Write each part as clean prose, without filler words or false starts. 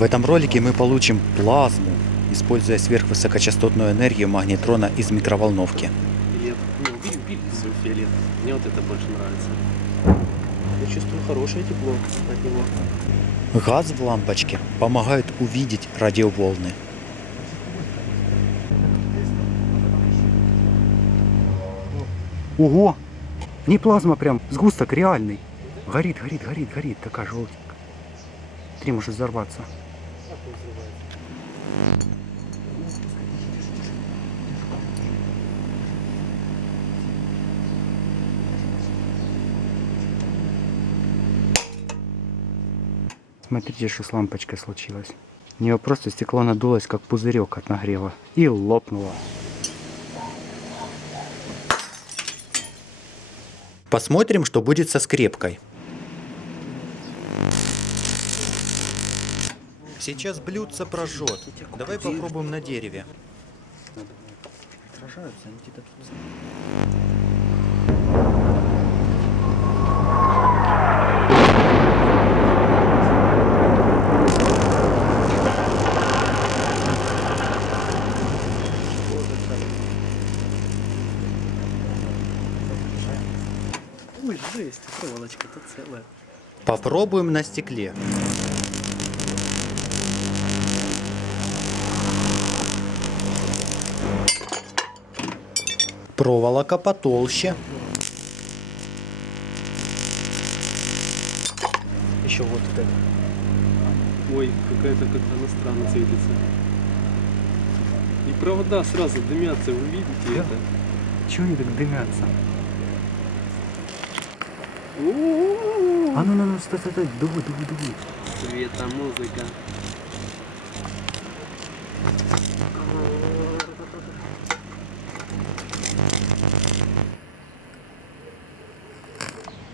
В этом ролике мы получим плазму, используя сверхвысокочастотную энергию магнетрона из микроволновки. Фиолет. Ну, убери свой фиолет. Мне вот это больше нравится. Я чувствую хорошее тепло от него. Газ в лампочке помогает увидеть радиоволны. Ого! Не плазма прям, сгусток реальный. Горит, горит, горит, горит, такая желтенькая. Три может взорваться. Смотрите, что с лампочкой случилось. У нее просто стекло надулось, как пузырек от нагрева. И лопнуло. Посмотрим, что будет со скрепкой. Сейчас блюдце прожжет. Давай попробуем на дереве. Отражаются они где-то тут. Ой, жесть, проволочка-то целая. Попробуем на стекле. Проволока потолще. Еще вот это. Ой, какая-то как она странно светится. И провода сразу дымятся, вы видите Да. это? Чего они так дымятся? У-у-у-у. А ну, стой, дуй. Света, музыка.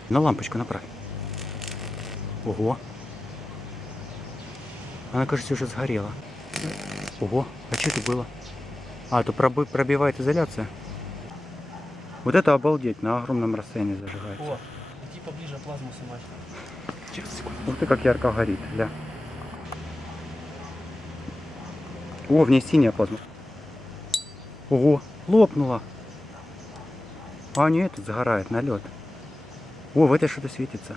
На лампочку направь. Ого. Она, кажется, уже сгорела. Ого, а что это было? А, то пробивает изоляция. Вот это обалдеть, на огромном расстоянии зажигается. О, иди поближе плазму снимать. Через секунду. Ух ты, как ярко горит, да. О, в ней синяя плазма. Ого, лопнула. А не, этот загорает, налет. О, в этой что-то светится.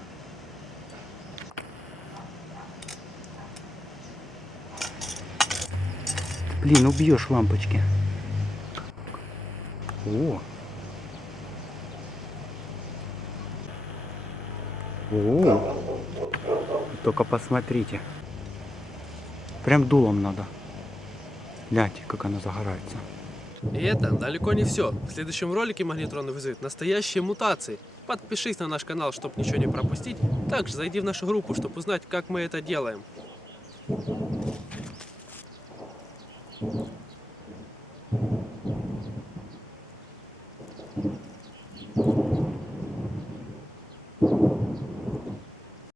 Блин, убьешь лампочки. О. О. Только посмотрите. Прям дулом надо. Гляньте, как она загорается. И это далеко не все. В следующем ролике магнетрон вызовет настоящие мутации. Подпишись на наш канал, чтобы ничего не пропустить. Также зайди в нашу группу, чтобы узнать, как мы это делаем.